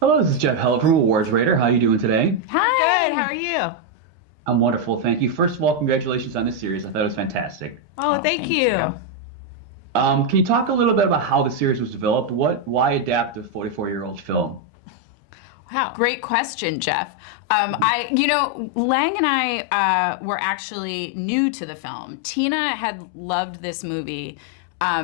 Hello, this is Jeff Held from Awards Radar. How are you doing today? Good. How Hi. are you? I'm wonderful, thank you. First of all, congratulations on this series. I thought it was fantastic. Oh, Oh, thank thank you. you. Can you talk a little bit about how the series was developed? Why adapt a 44-year-old film? Wow. Great question, Jeff. Lang and I were actually new to the film. Tina had loved this movie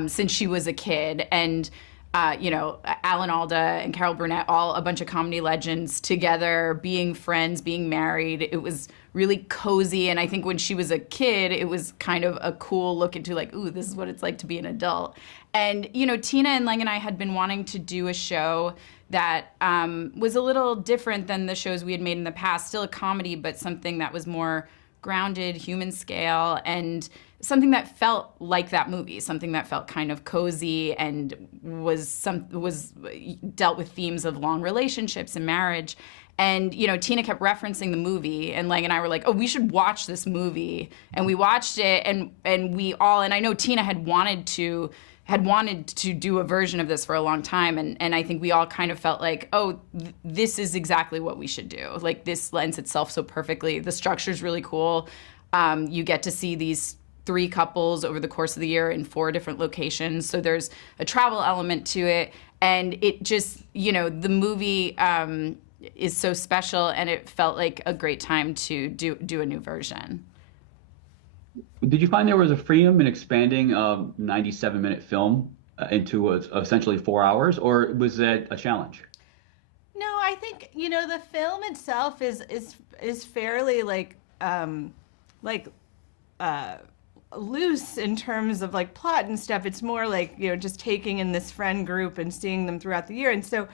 since she was a kid, and Alan Alda and Carol Burnett, all a bunch of comedy legends together, being friends, being married. It was really cozy, and I think when she was a kid, it was kind of a cool look into like, ooh, this is what it's like to be an adult. And Tina and Lang and I had been wanting to do a show that was a little different than the shows we had made in the past. Still a comedy, but something that was more grounded, human scale, and something that felt like that movie, something that felt kind of cozy and was dealt with themes of long relationships and marriage. And Tina kept referencing the movie, and Lang and I were like, "Oh, we should watch this movie." And we watched it, and we all, and I know Tina had wanted to do a version of this for a long time, and I think we all kind of felt like, oh, this is exactly what we should do. Like, this lends itself so perfectly. The structure's really cool. You get to see these three couples over the course of the year in four different locations, so there's a travel element to it, and it just, the movie is so special, and it felt like a great time to do a new version. Did you find there was a freedom in expanding a 97-minute film into essentially 4 hours, or was that a challenge? No, I think the film itself is fairly like uh loose in terms of like plot and stuff. It's more like just taking in this friend group and seeing them throughout the year. And so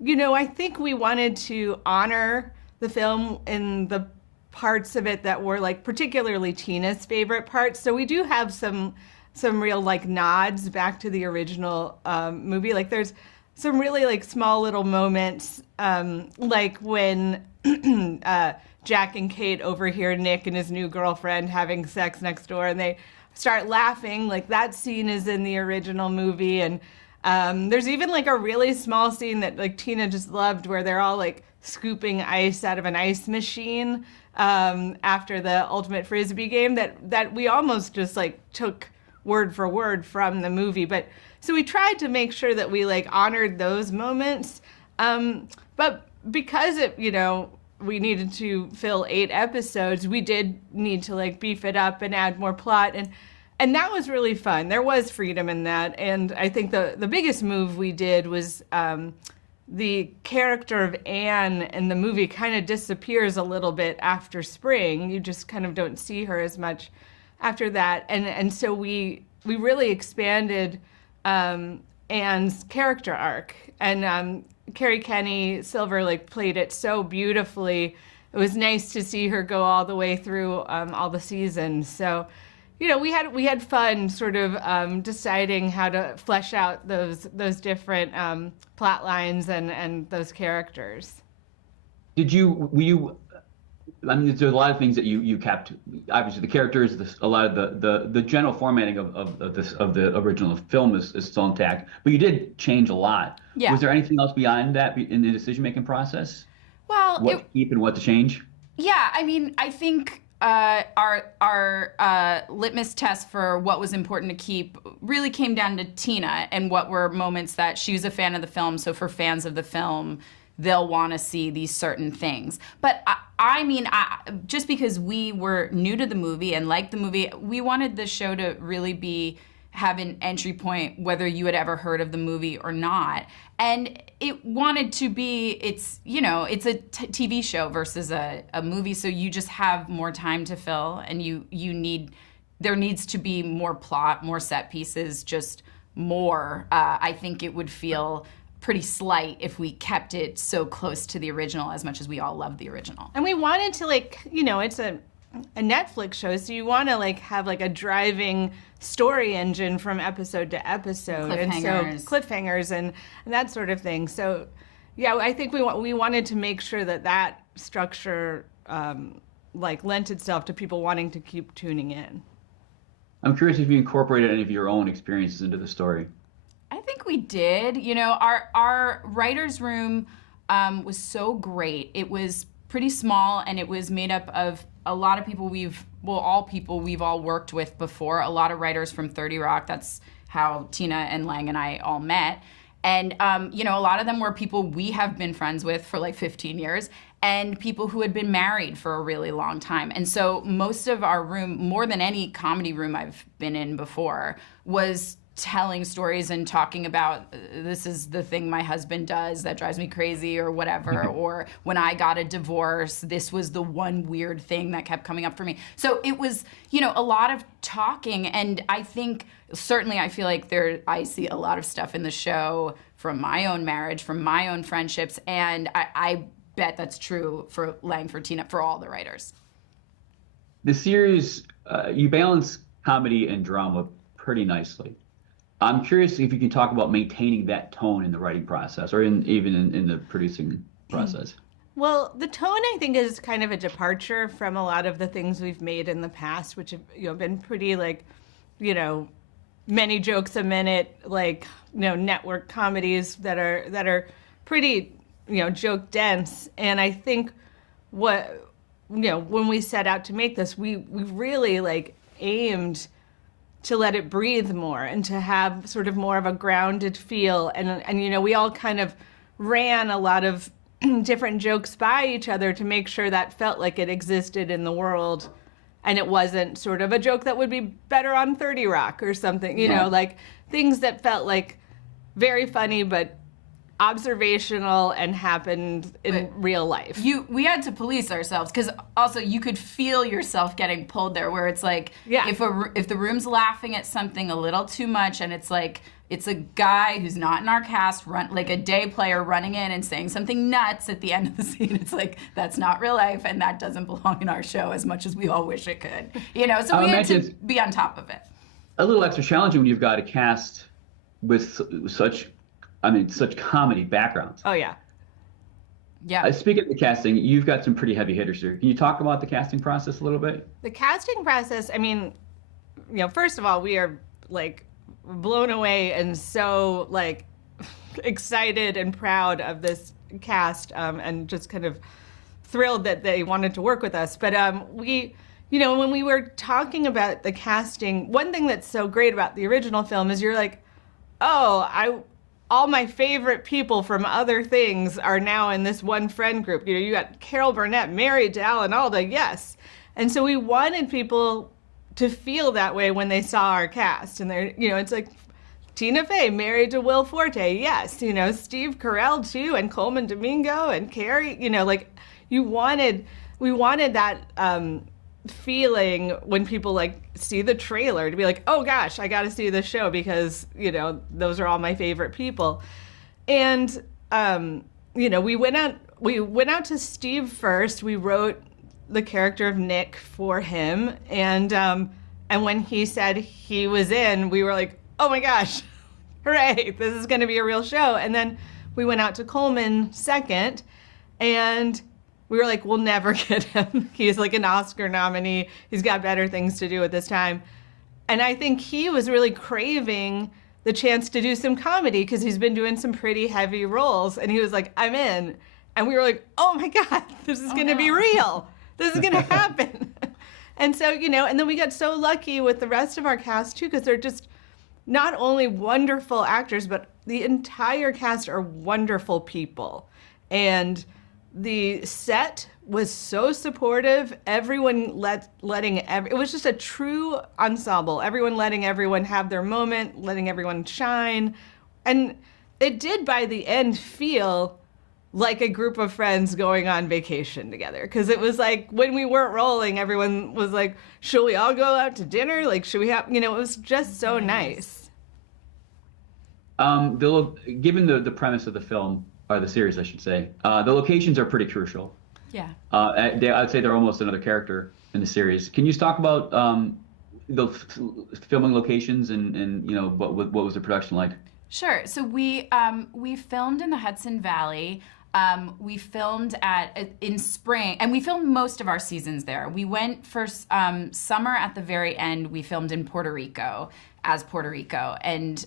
I think we wanted to honor the film in the parts of it that were like particularly Tina's favorite parts. So we do have some real like nods back to the original movie. Like there's some really like small little moments, like when Jack and Kate overhear Nick and his new girlfriend having sex next door, and they start laughing. Like that scene is in the original movie, and there's even like a really small scene that like Tina just loved, where they're all like scooping ice out of an ice machine after the ultimate frisbee game. That we almost just like took word for word from the movie. But so we tried to make sure that we like honored those moments, but because we needed to fill 8 episodes, we did need to like beef it up and add more plot, and that was really fun. There was freedom in that, and I think the biggest move we did was the character of Anne in the movie kind of disappears a little bit after Spring. You just kind of don't see her as much after that, and so we really expanded Anne's character arc, and Carrie Kenny Silver like played it so beautifully. It was nice to see her go all the way through all the seasons. So, we had fun sort of deciding how to flesh out those different plot lines and those characters. Were you, I mean, there's a lot of things that you kept. Obviously, the characters, a lot of the general formatting of the original film is still intact, but you did change a lot. Yeah. Was there anything else beyond that in the decision-making process? Well, What to keep and what to change? yeah, I mean, I think our litmus test for what was important to keep really came down to Tina and what were moments that she was a fan of the film. So for fans of the film, they'll want to see these certain things. But I mean, just because we were new to the movie and liked the movie, we wanted the show to really have an entry point, whether you had ever heard of the movie or not. And it wanted to be, it's a TV show versus a movie, so you just have more time to fill, and there needs to be more plot, more set pieces, just more. I think it would feel pretty slight if we kept it so close to the original, as much as we all love the original. And we wanted to it's a Netflix show, so you want to like have like a driving story engine from episode to episode, and so cliffhangers and that sort of thing. So yeah, I think we wanted to make sure that structure like lent itself to people wanting to keep tuning in. I'm curious if you incorporated any of your own experiences into the story. I think we did. Our writers' room was so great. It was pretty small, and it was made up of a lot of people all people we've all worked with before. A lot of writers from 30 Rock. That's how Tina and Lang and I all met. And, a lot of them were people we have been friends with for like 15 years and people who had been married for a really long time. And so most of our room, more than any comedy room I've been in before, was telling stories and talking about this is the thing my husband does that drives me crazy or whatever, or when I got a divorce, this was the one weird thing that kept coming up for me. So it was, a lot of talking, and I think certainly I feel like I see a lot of stuff in the show from my own marriage, from my own friendships, and I bet that's true for Lang, for Tina, for all the writers. The series, you balance comedy and drama pretty nicely. I'm curious if you can talk about maintaining that tone in the writing process, or even in the producing process. Well, the tone, I think, is kind of a departure from a lot of the things we've made in the past, which have been pretty many jokes a minute, network comedies that are pretty joke dense. And I think when we set out to make this, we really aimed to let it breathe more and to have sort of more of a grounded feel. And we all kind of ran a lot of different jokes by each other to make sure that felt like it existed in the world. And it wasn't sort of a joke that would be better on 30 Rock or something, things that felt like very funny, but observational and happened in real life. We had to police ourselves, because also you could feel yourself getting pulled there, where it's like, if the room's laughing at something a little too much, and it's like it's a guy who's not in our cast, like a day player running in and saying something nuts at the end of the scene, it's like, that's not real life, and that doesn't belong in our show as much as we all wish it could. So we had to be on top of it. A little extra challenging when you've got a cast with such comedy backgrounds. Oh, yeah. Yeah. Speaking of the casting, you've got some pretty heavy hitters here. Can you talk about the casting process a little bit? The casting process, first of all, we are blown away and so excited and proud of this cast, and just kind of thrilled that they wanted to work with us. But when we were talking about the casting, one thing that's so great about the original film is you're like, all my favorite people from other things are now in this one friend group. You got Carol Burnett married to Alan Alda, yes. And so we wanted people to feel that way when they saw our cast. And they're, it's like Tina Fey married to Will Forte, yes. Steve Carell too, and Coleman Domingo and Carrie, we wanted that feeling when people see the trailer to be like, oh gosh, I got to see this show because those are all my favorite people. And we went out to Steve first. We wrote the character of Nick for him, and when he said he was in, we were like, oh my gosh, hooray, this is going to be a real show. And then we went out to Coleman second, and we were like, we'll never get him. He's an Oscar nominee. He's got better things to do at this time. And I think he was really craving the chance to do some comedy because he's been doing some pretty heavy roles. And he was like, I'm in. And we were like, oh my God, this is going to be real. This is going to happen. And so, and then we got so lucky with the rest of our cast too, because they're just not only wonderful actors, but the entire cast are wonderful people. And the set was so supportive. Everyone it was just a true ensemble. Everyone letting everyone have their moment, letting everyone shine. And it did by the end feel like a group of friends going on vacation together. Because it was like when we weren't rolling, everyone was like, should we all go out to dinner? Should we have, it was just so nice. Given the premise of the film, or the series, I should say, the locations are pretty crucial. Yeah. I'd say they're almost another character in the series. Can you talk about the filming locations and what was the production like? Sure. So we filmed in the Hudson Valley. We filmed in spring, and we filmed most of our seasons there. We went for summer at the very end. We filmed in Puerto Rico, and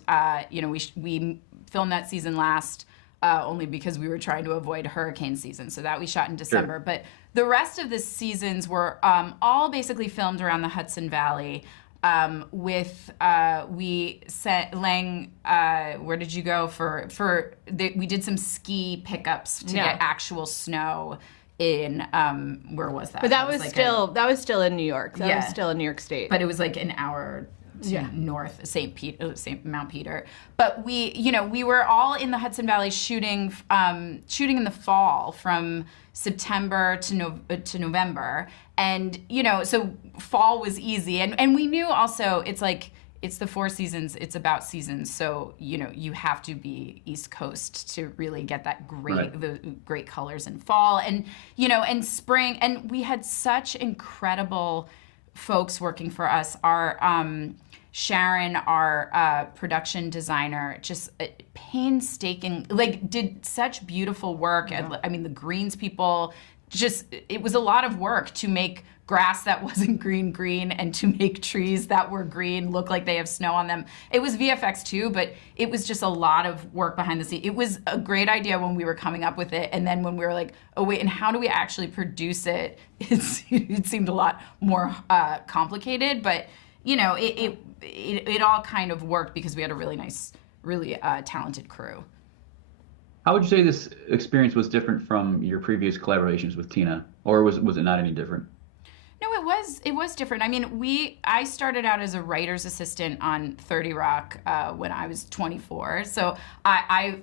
we filmed that season last only because we were trying to avoid hurricane season. So that we shot in December. Sure. But the rest of the seasons were all basically filmed around the Hudson Valley. We sent Lang. Where did you go we did some ski pickups to get actual snow in where was that? But that was still in New York. That was still in New York State. But it was like an hour to north, St. Mount Peter. But we were all in the Hudson Valley shooting in the fall from September to November. And, so fall was easy. And we knew also it's the 4 seasons, it's about seasons. So, you have to be East Coast to really get that the great colors in fall and, and spring. And we had such incredible folks working for us. Our Sharon, our production designer, just painstaking, did such beautiful work. Yeah. The greens people, it was a lot of work to make grass that wasn't green and to make trees that were green look like they have snow on them. It was VFX too, but it was just a lot of work behind the scenes. It was a great idea when we were coming up with it, and then when we were like, oh wait, and how do we actually produce it? It seemed a lot more complicated, but it all kind of worked because we had a really nice, really talented crew. How would you say this experience was different from your previous collaborations with Tina, or was it not any different? No, it was different. I started out as a writer's assistant on 30 Rock when I was 24. So I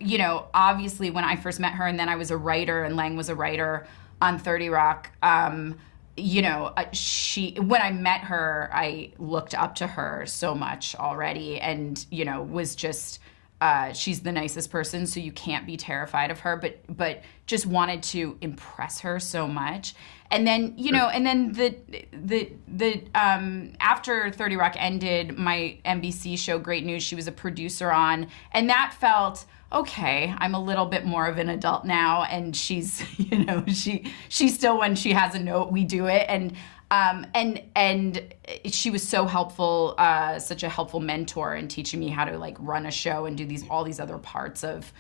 obviously when I first met her, and then I was a writer, and Lang was a writer on 30 Rock. When I met her, I looked up to her so much already, and was just. She's the nicest person, so you can't be terrified of her, but just wanted to impress her so much. And then, and then the after 30 Rock ended, my NBC show Great News, she was a producer on, and that felt, okay, I'm a little bit more of an adult now, and she's, she's still, when she has a note, we do it, and she was so helpful, such a helpful mentor in teaching me how to run a show and do all these other parts of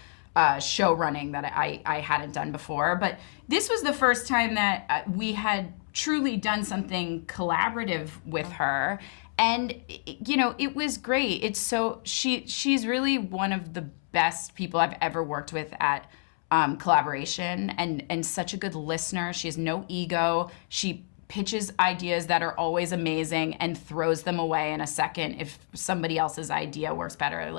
show running that I hadn't done before. But this was the first time that we had truly done something collaborative with her, and it was great. It's so she's really one of the best people I've ever worked with at collaboration, and such a good listener. She has no ego. She pitches ideas that are always amazing and throws them away in a second if somebody else's idea works better.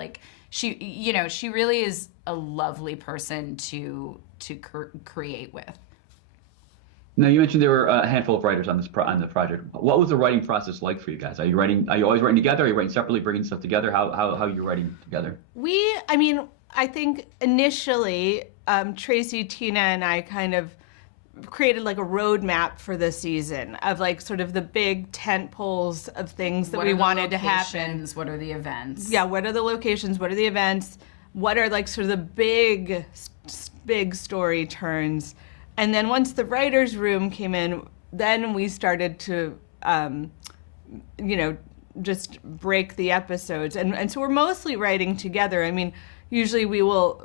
She really is a lovely person to create with. Now, you mentioned there were a handful of writers on the project. What was the writing process like for you guys? Are you always writing together? Are you writing separately, bringing stuff together? How are you writing together? I think initially, Tracey, Tina, and I kind of created a roadmap for the season of sort of the big tent poles of things that we wanted to happen. What are the events? Yeah, what are the locations? What are the events? What are sort of the big story turns? And then once the writer's room came in, then we started to, just break the episodes. And so we're mostly writing together. Usually we will,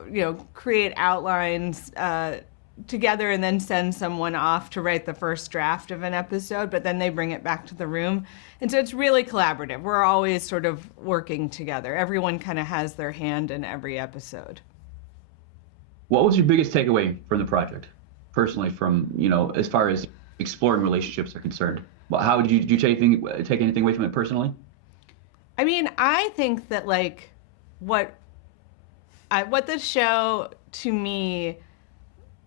create outlines together and then send someone off to write the first draft of an episode, but then they bring it back to the room. And so it's really collaborative. We're always sort of working together. Everyone kind of has their hand in every episode. What was your biggest takeaway from the project, personally, from, as far as exploring relationships are concerned? Well, how did you take anything away from it personally? I think that what the show to me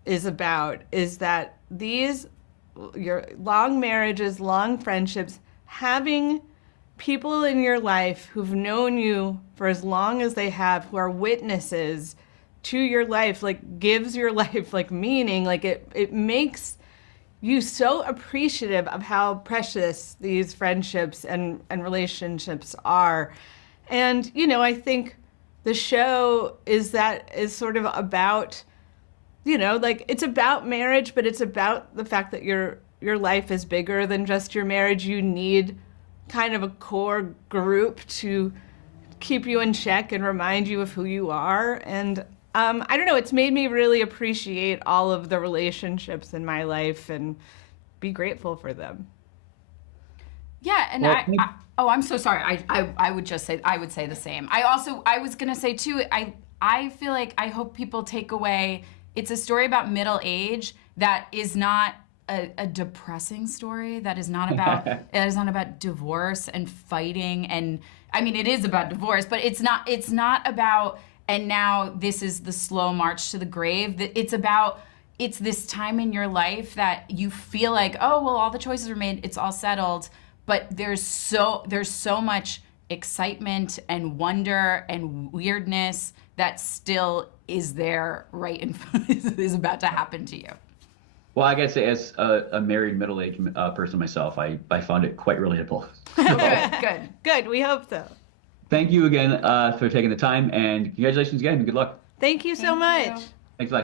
is about is that your long marriages, long friendships, having people in your life who've known you for as long as they have, who are witnesses to your life, gives your life meaning. It makes you so appreciative of how precious these friendships and relationships are. And I think the show is sort of about, it's about marriage, but it's about the fact that your life is bigger than just your marriage. You need kind of a core group to keep you in check and remind you of who you are. And I don't know, it's made me really appreciate all of the relationships in my life and be grateful for them. Yeah, and Well, I'm so sorry. I would say the same. I was gonna say too. I feel like I hope people take away. It's a story about middle age that is not a depressing story. That is not about it is not about divorce and fighting. And I mean, it is about divorce, but it's not about. And now this is the slow march to the grave. It's this time in your life that you feel like, oh well, all the choices were made. It's all settled. But there's so much excitement and wonder and weirdness that still is there right in front, is about to happen to you. Well, I gotta say, as a married middle-aged person myself, I found it quite relatable. Good. We hope so. Thank you again for taking the time, and congratulations again. Good luck. Thank you so much.